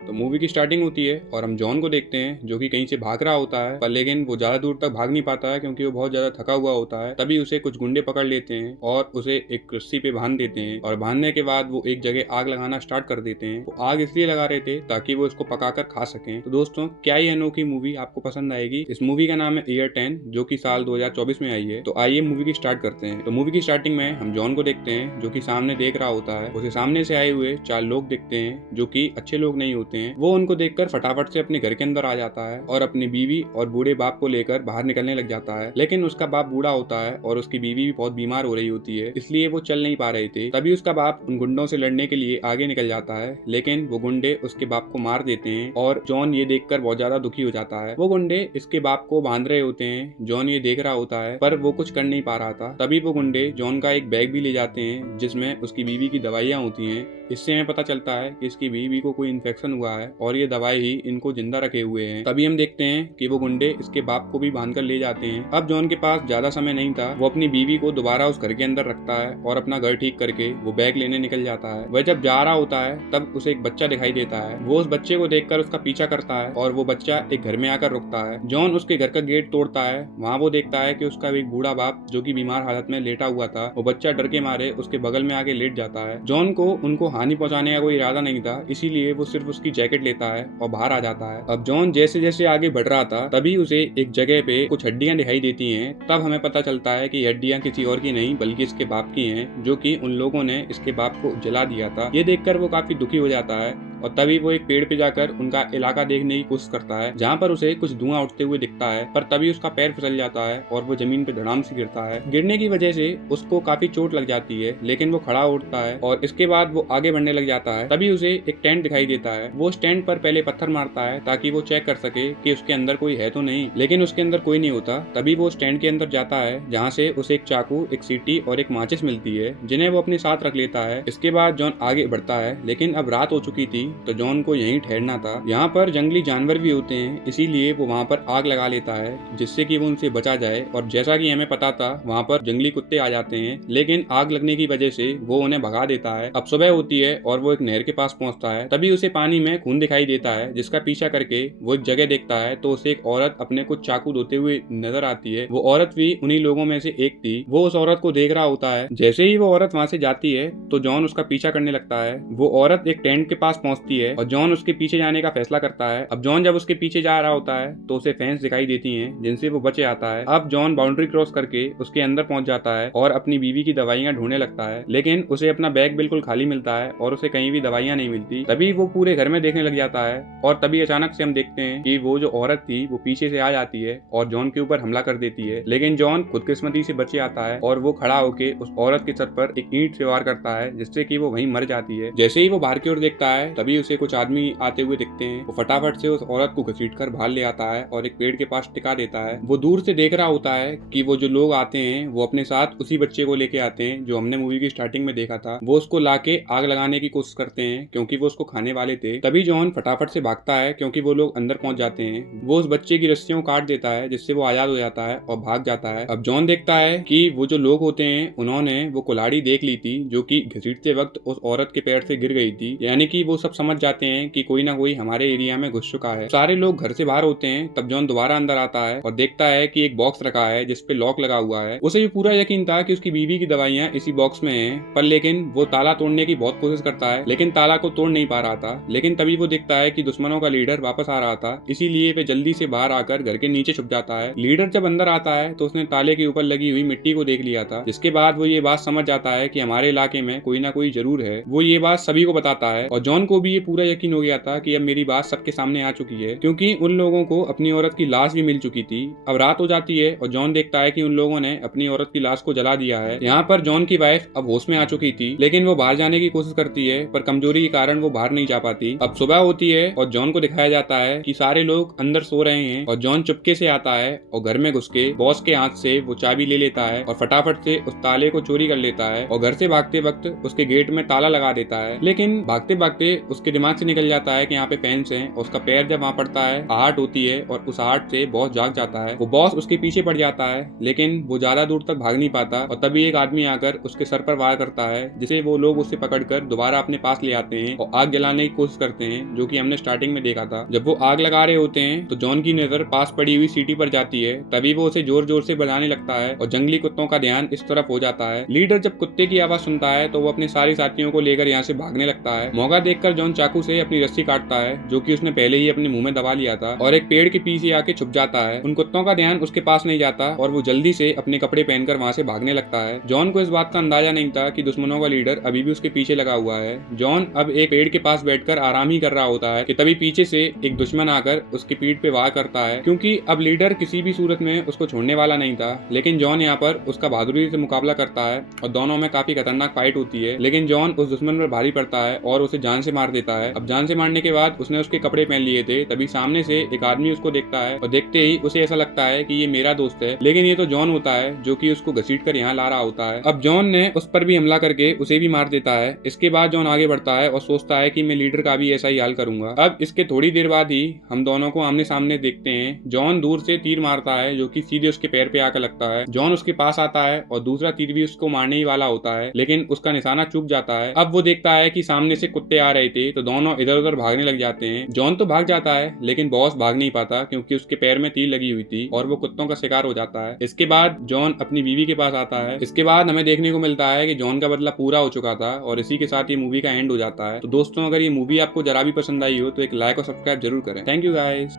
तो मूवी की स्टार्टिंग होती है और हम जॉन को देखते हैं जो कि कहीं से भाग रहा होता है, पर लेकिन वो ज्यादा दूर तक भाग नहीं पाता है क्योंकि वो बहुत ज्यादा थका हुआ होता है। तभी उसे कुछ गुंडे पकड़ लेते हैं और उसे एक रस्सी पे बांध देते हैं और बांधने के बाद वो एक जगह आग लगाना स्टार्ट कर देते हैं। वो आग इसलिए लगा रहे थे ताकि वो इसको पकाकर खा सकें। तो दोस्तों, क्या ये अनोखी मूवी आपको पसंद आएगी? इस मूवी का नाम है ईयर 10, जो कि साल 2024 में आई है। तो आइए मूवी की स्टार्ट करते हैं। तो मूवी की स्टार्टिंग में हम जॉन को देखते हैं जो कि सामने देख रहा होता है। उसे सामने से आए हुए 4 लोग दिखते हैं जो कि अच्छे लोग नहीं होते हैं। वो उनको देखकर फटाफट से अपने घर के अंदर आ जाता है और अपनी बीवी और बूढ़े बाप को लेकर बाहर निकलने लग जाता है। लेकिन उसका बाप बूढ़ा होता है और उसकी बीवी भी बहुत बीमार हो रही होती है, इसलिए वो चल नहीं पा रहे थे। तभी उसका बाप उन गुंडों से लड़ने के लिए आगे निकल जाता है, लेकिन वो गुंडे उसके बाप को मार देते हैं और जॉन ये देखकर बहुत ज्यादा दुखी हो जाता है। वो गुंडे इसके बाप को बांध रहे होते हैं, जॉन ये देख रहा होता है पर वो कुछ कर नहीं पा रहा था। तभी वो गुंडे जॉन का एक बैग भी ले जाते हैं जिसमें उसकी बीवी की दवाइयां होती हैं। इससे हमें पता चलता है कि इसकी बीवी को कोई इन्फेक्शन हुआ है और ये दवाई ही इनको जिंदा रखे हुए हैं। तभी हम देखते हैं कि वो गुंडे इसके बाप को भी बांधकर ले जाते हैं। अब जॉन के पास ज्यादा समय नहीं था, वो अपनी बीवी को दोबारा उस घर के अंदर रखता है और अपना घर ठीक करके वो बैग लेने निकल जाता है। वह जब जा रहा होता है तब उसे एक बच्चा दिखाई देता है। वो उस बच्चे को देखकर उसका पीछा करता है और वो बच्चा एक घर में आकर रुकता है। जॉन उसके घर का गेट तोड़ता है। वहाँ वो देखता है कि उसका एक बूढ़ा बाप जो कि बीमार हालत में लेटा हुआ था, वो बच्चा डर के मारे उसके बगल में आके लेट जाता है। जॉन को उनको हानि पहुंचाने का कोई इरादा नहीं था, इसीलिए वो सिर्फ उसकी जैकेट लेता है और बाहर आ जाता है। अब जॉन जैसे जैसे आगे बढ़ रहा था तभी उसे एक जगह पे कुछ हड्डियां दिखाई देती हैं। तब हमें पता चलता है कि ये हड्डियां किसी और की नहीं बल्कि इसके बाप की हैं, जो कि उन लोगों ने इसके बाप को जला दिया था। ये देखकर वो काफी दुखी हो जाता है और तभी वो एक पेड़ पे जाकर उनका इलाका देखने की कोशिश करता है, जहाँ पर उसे कुछ धुआं उठते हुए दिखता है। पर तभी उसका पैर फिसल जाता है और वो जमीन पे धड़ाम से गिरता है। गिरने की वजह से उसको काफी चोट लग जाती है, लेकिन वो खड़ा उठता है और इसके बाद वो आगे बढ़ने लग जाता है। तभी उसे एक टेंट दिखाई देता है। वो उस टेंट पर पहले पत्थर मारता है ताकि वो चेक कर सके कि उसके अंदर कोई है तो नहीं, लेकिन उसके अंदर कोई नहीं होता। तभी वो उस टेंट के अंदर जाता है जहाँ से उसे एक चाकू, एक सीटी और एक माचिस मिलती है, जिन्हें वो अपने साथ रख लेता है। इसके बाद जॉन आगे बढ़ता है, लेकिन अब रात हो चुकी थी तो जॉन को यहीं ठहरना था। यहाँ पर जंगली जानवर भी होते हैं, इसीलिए वो वहाँ पर आग लगा लेता है जिससे कि वो उनसे बचा जाए। और जैसा कि हमें पता था वहाँ पर जंगली कुत्ते आ जाते हैं, लेकिन आग लगने की वजह से वो उन्हें भगा देता है। अब सुबह होती है और वो एक नहर के पास पहुंचता है। तभी उसे पानी में खून दिखाई देता है, जिसका पीछा करके वो एक जगह देखता है तो उसे एक औरत अपने कुछ चाकू धोते हुए नजर आती है। वो औरत भी उन्हीं लोगों में से एक थी। वो उस औरत को देख रहा होता है। जैसे ही वो औरत वहाँ से जाती है तो जॉन उसका पीछा करने लगता है। वो औरत एक टेंट के पास पहुंचती है और जॉन उसके पीछे जाने का फैसला करता है। अब जॉन जब उसके पीछे जा रहा होता है तो उसे फैंस दिखाई देती हैं जिनसे वो बचे आता है। अब जॉन बाउंड्री क्रॉस करके उसके अंदर पहुंच जाता है और अपनी बीवी की दवाइयां ढूंढने लगता है, लेकिन उसे अपना बैग बिल्कुल खाली मिलता है और उसे कहीं भी दवाइयां नहीं मिलती। तभी वो पूरे घर में देखने लग जाता है और तभी अचानक से हम देखते हैं कि वो जो औरत थी वो पीछे से आ जाती है और जॉन के ऊपर हमला कर देती है, लेकिन जॉन खुदकिस्मती से बचे आता है और वो खड़ा होकर उस औरत के सर पर एक ईंट से वार करता है, जिससे कि वो वहीं मर जाती है। जैसे ही वो बाहर की ओर देखता है तभी उसे कुछ आदमी आते हुए दिखते हैं। वो फटाफट से उस औरत को घसीटकर बाहर ले आता है और एक पेड़ के पास टिका देता है। वो दूर से देख रहा होता है कि वो जो लोग आते हैं वो अपने साथ उसी बच्चे को लेके आते हैं जो हमने मूवी की स्टार्टिंग में देखा था। वो उसको लाके आग लगाने की कोशिश करते हैं क्योंकि वो उसको खाने वाले थे। तभी जॉन फटाफट से भागता है क्योंकि वो लोग अंदर पहुंच जाते हैं। वो उस बच्चे की रस्सियों काट देता है जिससे वो आजाद हो जाता है और भाग जाता है। अब जॉन देखता है कि वो जो लोग होते हैं उन्होंने वो कुल्हाड़ी देख ली थी जो कि घसीटते वक्त उस औरत के पैर से गिर गई थी, यानी कि वो सब समझ जाते हैं कि कोई ना कोई हमारे एरिया में घुस चुका है। सारे लोग घर से बाहर होते हैं। तब जॉन दोबारा अंदर आता है और देखता है कि एक बॉक्स रखा है जिसपे लॉक लगा हुआ है। उसे भी पूरा यकीन था कि उसकी बीवी की दवाइयां इसी बॉक्स में हैं, पर लेकिन वो ताला तोड़ने की बहुत कोशिश करता है, लेकिन ताला को तोड़ नहीं पा रहा था। लेकिन तभी वो देखता है कि दुश्मनों का लीडर वापस आ रहा था, इसीलिए वे जल्दी से बाहर आकर घर के नीचे छुप जाता है। लीडर जब अंदर आता है तो उसने ताले के ऊपर लगी हुई मिट्टी को देख लिया था, जिसके बाद वो ये बात समझ जाता है कि हमारे इलाके में कोई ना कोई जरूर है। वो ये बात सभी को बताता है और जॉन को भी ये पूरा यकीन हो गया था कि अब मेरी बात सबके सामने आ चुकी है, क्योंकि उन लोगों को अपनी औरत की लाश भी मिल चुकी थी। अब रात हो जाती है और जॉन देखता है कि उन लोगों ने अपनी औरत की लाश को जला दिया है। यहाँ पर जॉन की वाइफ अब होश में आ चुकी थी, लेकिन वो बाहर जाने की कोशिश करती है पर कमजोरी के कारण वो बाहर नहीं जा पाती। अब सुबह होती है और जॉन को दिखाया जाता है कि सारे लोग अंदर सो रहे हैं और जॉन चुपके से आता है और घर में घुस के बॉस के हाथ से वो चाबी ले लेता है और फटाफट से उस ताले को चोरी कर लेता है और घर से भागते वक्त उसके गेट में ताला लगा देता है। लेकिन भागते भागते उसके दिमाग से निकल जाता है कि यहाँ पे फैंस हैं, और उसका पैर जब वहाँ पड़ता है, आहट होती है और उस आहट से बॉस जाग जाता है। वो बॉस उसके पीछे पड़ जाता है, लेकिन वो ज्यादा दूर तक भाग नहीं पाता और तभी एक आदमी आकर उसके सर पर वार करता है, जिसे वो लोग उससे पकड़कर दोबारा अपने पास ले आते हैं और आग जलाने की कोशिश करते हैं, जो कि हमने स्टार्टिंग में देखा था। जब वो आग लगा रहे होते हैं तो जॉन की नजर पास पड़ी हुई सीटी पर जाती है, तभी वो उसे जोर जोर से बजाने लगता है और जंगली कुत्तों का ध्यान इस तरफ हो जाता है। लीडर जब कुत्ते की आवाज सुनता है तो वो अपने सारे साथियों को लेकर यहाँ से भागने लगता है। मौका देखकर जॉन चाकू से अपनी रस्सी काटता है, जो कि उसने पहले ही अपने मुंह में दबा लिया था, और एक पेड़ के पीछे आके छुप जाता है। उन कुत्तों का ध्यान उसके पास नहीं जाता और वो जल्दी से अपने कपड़े पहनकर वहां से भागने लगता है। जॉन को इस बात का अंदाजा नहीं था कि दुश्मनों का लीडर अभी भी उसके पीछे लगा हुआ है। जॉन अब एक पेड़ के पास बैठकर आराम ही कर रहा होता है कि तभी पीछे से एक दुश्मन आकर उसकी पीठ पे वार करता है, क्योंकि अब लीडर किसी भी सूरत में उसको छोड़ने वाला नहीं था। लेकिन जॉन यहाँ पर उसका बहादुरी से मुकाबला करता है और दोनों में काफी खतरनाक फाइट होती है, लेकिन जॉन उस दुश्मन पर भारी पड़ता है और उसे जान से मार देता है। अब जान से मारने के बाद उसने उसके कपड़े पहन लिए थे, तभी सामने से एक आदमी उसको देखता है और देखते ही उसे ऐसा लगता है कि ये मेरा दोस्त है, लेकिन ये तो जॉन होता है जो कि उसको घसीट कर यहाँ ला रहा होता है। अब जॉन ने उस पर भी हमला करके उसे भी मार देता है। इसके बाद जॉन आगे बढ़ता है और सोचता है कि मैं लीडर का भी ऐसा ही हाल करूंगा। अब इसके थोड़ी देर बाद ही हम दोनों को आमने सामने देखते हैं। जॉन दूर से तीर मारता है जो कि सीधे उसके पैर पे आकर लगता है। जॉन उसके पास आता है और दूसरा तीर भी उसको मारने ही वाला होता है, लेकिन उसका निशाना चूक जाता है। अब वो देखता है कि सामने से कुत्ते आ रहे थे, तो दोनों इधर उधर भागने लग जाते हैं। जॉन तो भाग जाता है, लेकिन बॉस भाग नहीं पाता क्योंकि उसके पैर में तीर लगी हुई थी और वो कुत्तों का शिकार हो जाता है। इसके बाद जॉन अपनी बीवी के पास आता है। इसके बाद हमें देखने को मिलता है कि जॉन का बदला पूरा हो चुका था और इसी के साथ ये मूवी का एंड हो जाता है। तो दोस्तों, अगर ये मूवी आपको जरा भी पसंद आई हो तो एक लाइक और सब्सक्राइब जरूर करें। Thank you guys.